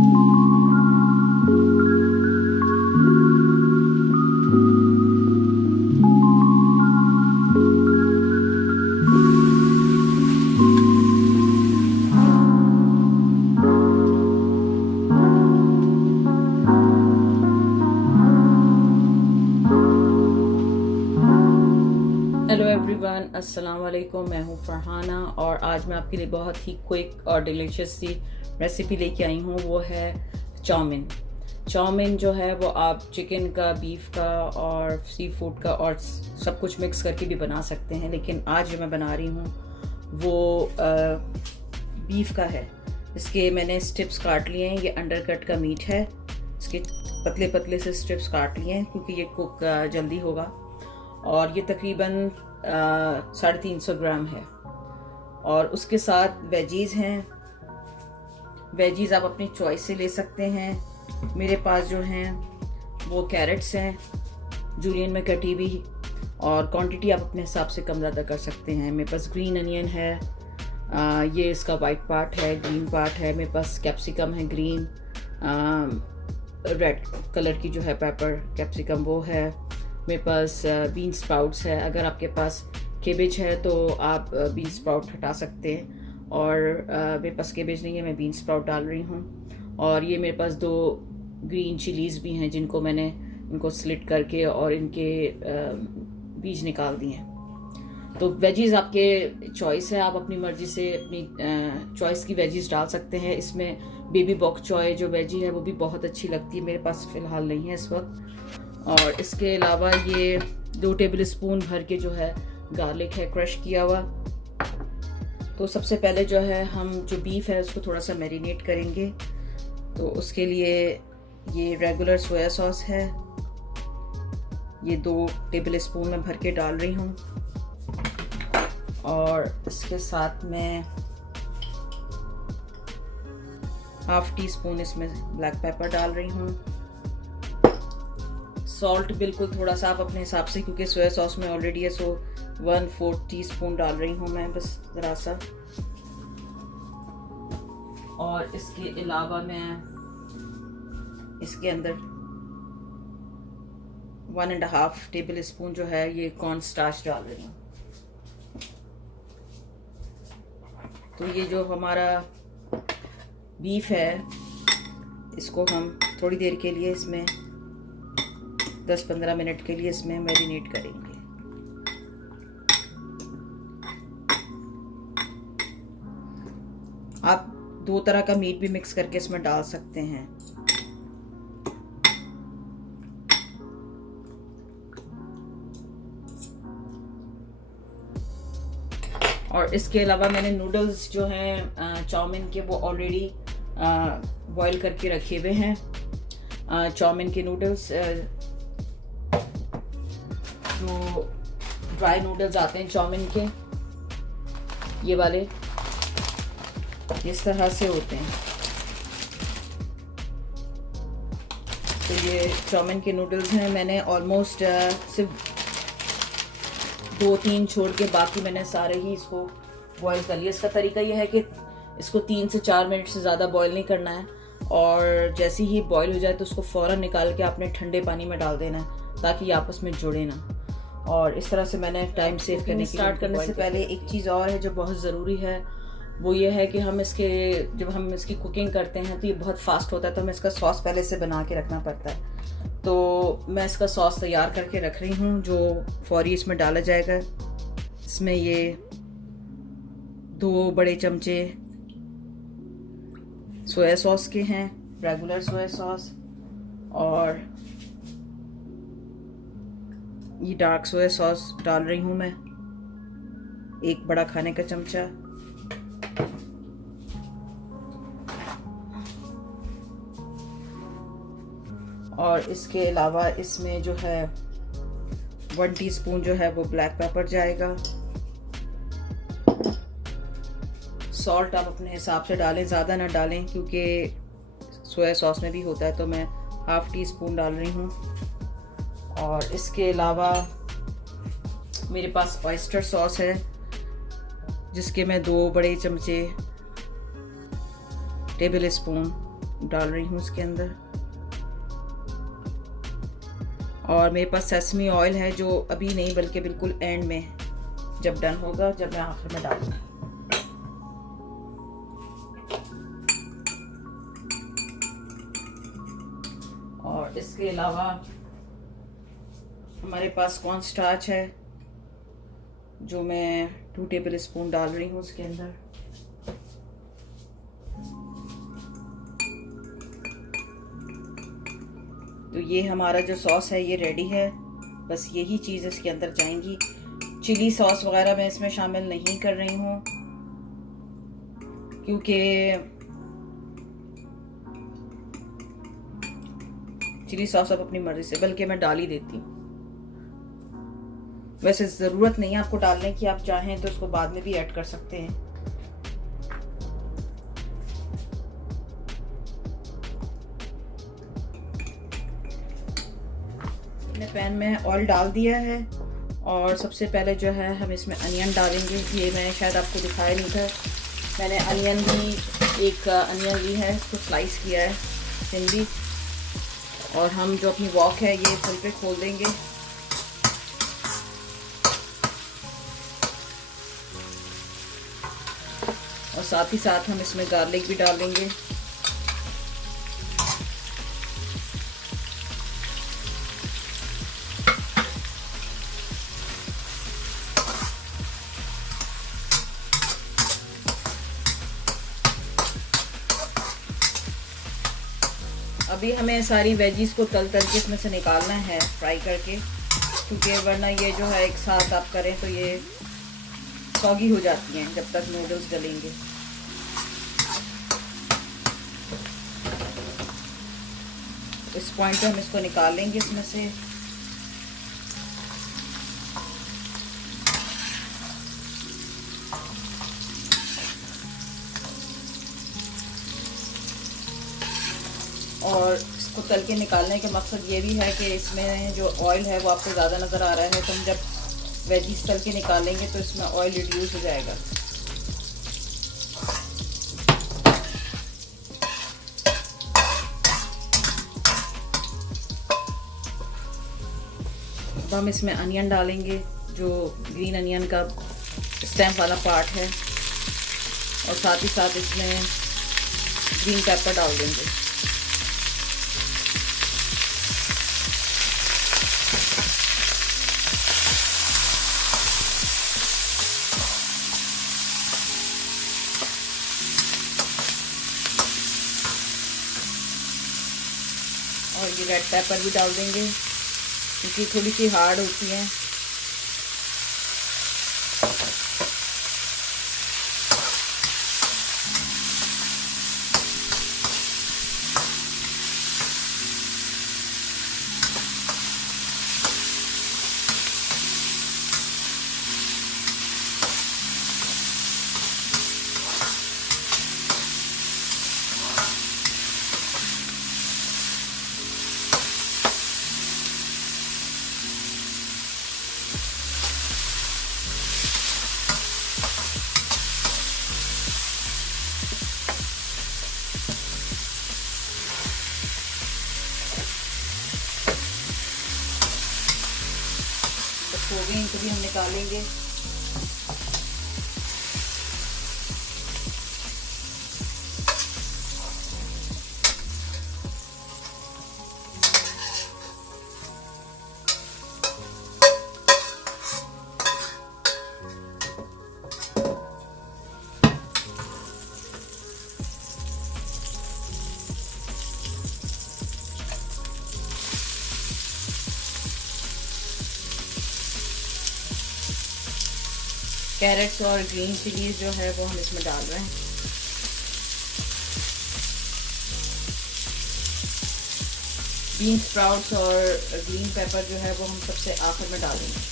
Hello everyone, अस्सलाम वालेकुम। मैं हूँ फरहाना और आज मैं आपके लिए बहुत ही क्विक और डिलीशियस सी रेसिपी लेके आई हूँ। वो है चाउमीन। चाउमीन जो है वो आप चिकन का, बीफ का और सी फूड का और सब कुछ मिक्स करके भी बना सकते हैं, लेकिन आज जो मैं बना रही हूँ वो बीफ का है। इसके मैंने स्ट्रिप्स काट लिए हैं। ये अंडरकट का मीट है। इसके पतले पतले से स्ट्रिप्स काट लिए हैं क्योंकि ये कुक जल्दी होगा। और ये तकरीबन 350 ग्राम है। और उसके साथ वेजीज हैं। वेजीज आप अपनी चॉइस से ले सकते हैं। मेरे पास जो हैं वो कैरेट्स हैं, जूलियन में कटी हुई, और क्वांटिटी आप अपने हिसाब से कम ज़्यादा कर सकते हैं। मेरे पास ग्रीन अनियन है, ये इसका वाइट पार्ट है, ग्रीन पार्ट है। मेरे पास कैप्सिकम है, ग्रीन रेड कलर की जो है पेपर कैप्सिकम वो है। मेरे पास बीन स्प्राउट्स है। अगर आपके पास केबेज है तो आप बीन स्प्राउट हटा सकते हैं, और मेरे पास केबेज नहीं है, मैं बीन स्प्राउट डाल रही हूँ। और ये मेरे पास 2 ग्रीन चिलीज़ भी हैं जिनको मैंने इनको स्लिट करके और इनके बीज निकाल दिए हैं। तो वेजीज़ आपके चॉइस है, आप अपनी मर्ज़ी से अपनी चॉइस की वेजीज़ डाल सकते हैं। इसमें बेबी बॉक चॉय जो वेजी है वो भी बहुत अच्छी लगती है, मेरे पास फ़िलहाल नहीं है इस वक्त। और इसके अलावा ये 2 टेबल स्पून भर के जो है गार्लिक है, क्रश किया हुआ। तो सबसे पहले जो है हम जो बीफ है उसको थोड़ा सा मैरिनेट करेंगे। तो उसके लिए ये रेगुलर सोया सॉस है, ये 2 टेबल स्पून में भर के डाल रही हूँ। और इसके साथ में ½ टीस्पून इसमें ब्लैक पेपर डाल रही हूँ। सॉल्ट बिल्कुल थोड़ा सा आप अपने हिसाब से, क्योंकि सोया सॉस में ऑलरेडी है, सो 1/4 टीस्पून डाल रही हूँ मैं, बस ज़रा सा। और इसके अलावा मैं इसके अंदर 1.5 टेबल स्पून जो है ये कॉर्न स्टार्च डाल रही हूँ। तो ये जो हमारा बीफ है इसको हम थोड़ी देर के लिए इसमें 10-15 मिनट के लिए इसमें मैरिनेट करेंगे। आप 2 तरह का मीट भी मिक्स करके इसमें डाल सकते हैं। और इसके अलावा मैंने नूडल्स जो हैं चाउमीन के वो ऑलरेडी बॉईल करके रखे हुए हैं। चाउमीन के नूडल्स जो ड्राई नूडल्स आते हैं चाउमीन के, ये वाले इस तरह से होते हैं। तो ये चाउमीन के नूडल्स हैं। मैंने ऑलमोस्ट सिर्फ 2-3 छोड़ के बाकी मैंने सारे ही इसको बॉईल कर लिया। इसका तरीका ये है कि इसको 3 से 4 मिनट से ज़्यादा बॉईल नहीं करना है, और जैसे ही बॉईल हो जाए तो उसको फ़ौरन निकाल के आपने ठंडे पानी में डाल देना है ताकि ये आपस में जुड़े ना। और इस तरह से मैंने टाइम सेव करने के लिए स्टार्ट करने से पहले एक चीज़ और है जो बहुत ज़रूरी है, वो ये है कि जब हम इसकी कुकिंग करते हैं तो ये बहुत फास्ट होता है, तो हमें इसका सॉस पहले से बना के रखना पड़ता है। तो मैं इसका सॉस तैयार करके रख रही हूँ जो फौरी इसमें डाला जाएगा। इसमें ये 2 बड़े चमचे सोया सॉस के हैं, रेगुलर सोया सॉस, और ये डार्क सोया सॉस डाल रही हूँ मैं, 1 बड़ा खाने का चमचा। और इसके अलावा इसमें जो है 1 टीस्पून जो है वो ब्लैक पेपर जाएगा। सॉल्ट आप अपने हिसाब से डालें, ज़्यादा ना डालें क्योंकि सोया सॉस में भी होता है, तो मैं ½ टीस्पून डाल रही हूँ। और इसके अलावा मेरे पास ऑयस्टर सॉस है जिसके मैं 2 बड़े चमचे टेबल स्पून डाल रही हूँ उसके अंदर। और मेरे पास सेसमी ऑयल है जो अभी नहीं बल्कि बिल्कुल एंड में, जब डन होगा, जब मैं आखिर में डालूंगी। और इसके अलावा हमारे पास कॉर्न स्टार्च है जो मैं 2 टेबल स्पून डाल रही हूँ उसके अंदर। तो ये हमारा जो सॉस है ये रेडी है। बस यही चीज़ इसके अंदर जाएंगी। चिली सॉस वगैरह मैं इसमें शामिल नहीं कर रही हूँ क्योंकि चिली सॉस आप अपनी मर्जी से, बल्कि मैं डाल ही देती हूँ। वैसे ज़रूरत नहीं है आपको डालने की, आप चाहें तो उसको बाद में भी ऐड कर सकते हैं। मैंने पैन में ऑयल डाल दिया है और सबसे पहले जो है हम इसमें अनियन डालेंगे। ये मैंने शायद आपको दिखाया नहीं था, मैंने अनियन भी एक अनियन ली है, इसको स्लाइस किया है थिनली। और हम जो अपनी वॉक है ये फुल पे खोल देंगे। और साथ ही साथ हम इसमें गार्लिक भी डाल देंगे। अभी हमें सारी वेजीज को तल के इसमें से निकालना है फ्राई करके, क्योंकि वरना ये जो है एक साथ आप करें तो ये सॉगी हो जाती हैं जब तक नूडल्स गलेंगे। इस पॉइंट पे हम इसको निकाल लेंगे इसमें से। और इसको तल के निकालने का मकसद ये भी है कि इसमें जो ऑयल है वो आपको ज़्यादा नज़र आ रहा है, तो हम जब वेजीज तल के निकालेंगे तो इसमें ऑयल रिड्यूस हो जाएगा। अब हम इसमें अनियन डालेंगे, जो ग्रीन अनियन का स्टेम वाला पार्ट है, और साथ ही साथ इसमें ग्रीन पेपर डाल देंगे। और ये रेड पेपर भी डाल देंगे क्योंकि थोड़ी सी हार्ड होती हैं। हो गए, इनको भी हम निकालेंगे। कैरेट्स और ग्रीन चिलीज जो है वो हम इसमें डाल रहे हैं। बीन स्प्राउट्स और ग्रीन पेपर जो है वो हम सबसे आखिर में डालेंगे।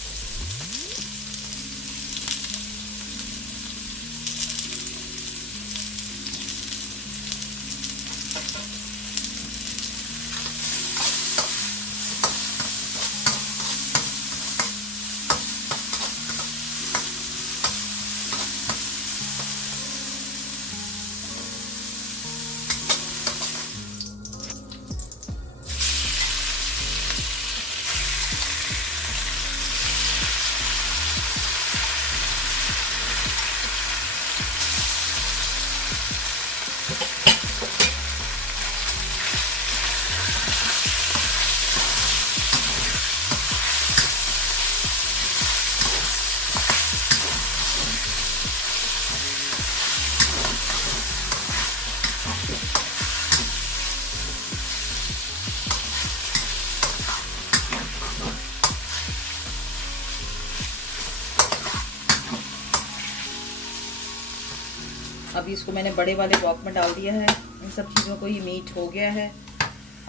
अभी इसको मैंने बड़े वाले वॉक में डाल दिया है। इन सब चीज़ों को ये मीट हो गया है।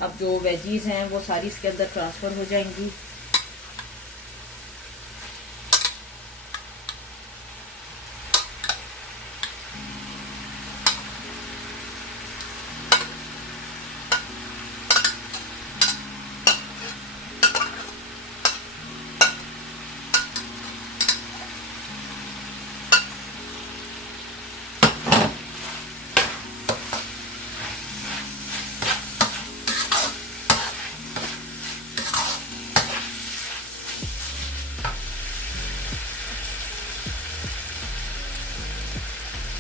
अब जो वेजीज हैं वो सारी इसके अंदर ट्रांसफ़र हो जाएंगी।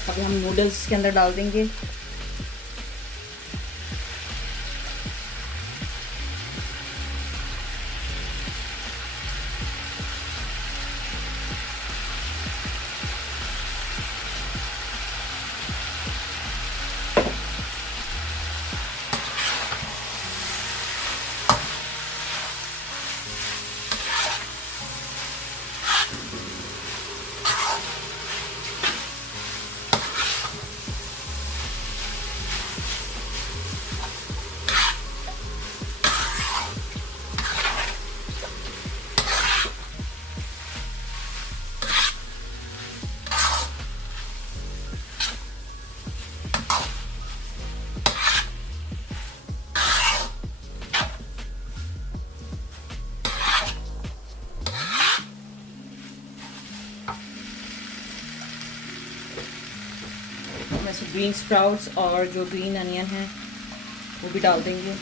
अभी हम नूडल्स के अंदर डाल देंगे। इसमें ग्रीन स्प्राउट्स और जो ग्रीन अनियन है वो भी डाल देंगे।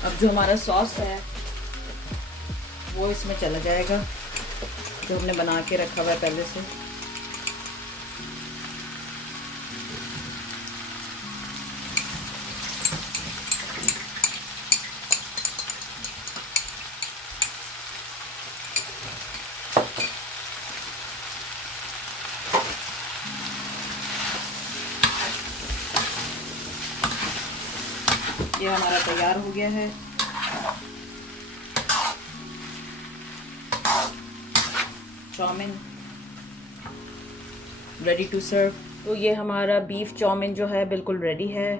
अब जो हमारा सॉस है वो इसमें चला जाएगा, जो हमने बना के रखा हुआ है पहले से। ये हमारा तैयार हो गया है। Chowmein ready to serve. तो ये हमारा बीफ चाउमीन जो है बिल्कुल रेडी है।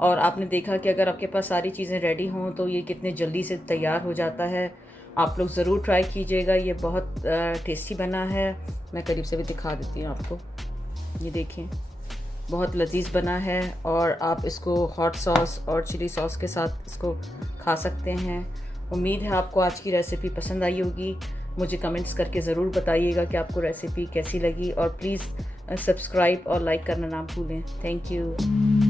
और आपने देखा कि अगर आपके पास सारी चीज़ें रेडी हों तो ये कितने जल्दी से तैयार हो जाता है। आप लोग ज़रूर ट्राई कीजिएगा, ये बहुत टेस्टी बना है। मैं करीब से भी दिखा देती हूँ आपको, ये देखें, बहुत लजीज बना है। और आप इसको हॉट सॉस और चिली सॉस के साथ इसको खा सकते हैं। उम्मीद है आपको आज की रेसिपी पसंद आई होगी। मुझे कमेंट्स करके ज़रूर बताइएगा कि आपको रेसिपी कैसी लगी। और प्लीज़ सब्सक्राइब और लाइक करना ना भूलें। Thank you.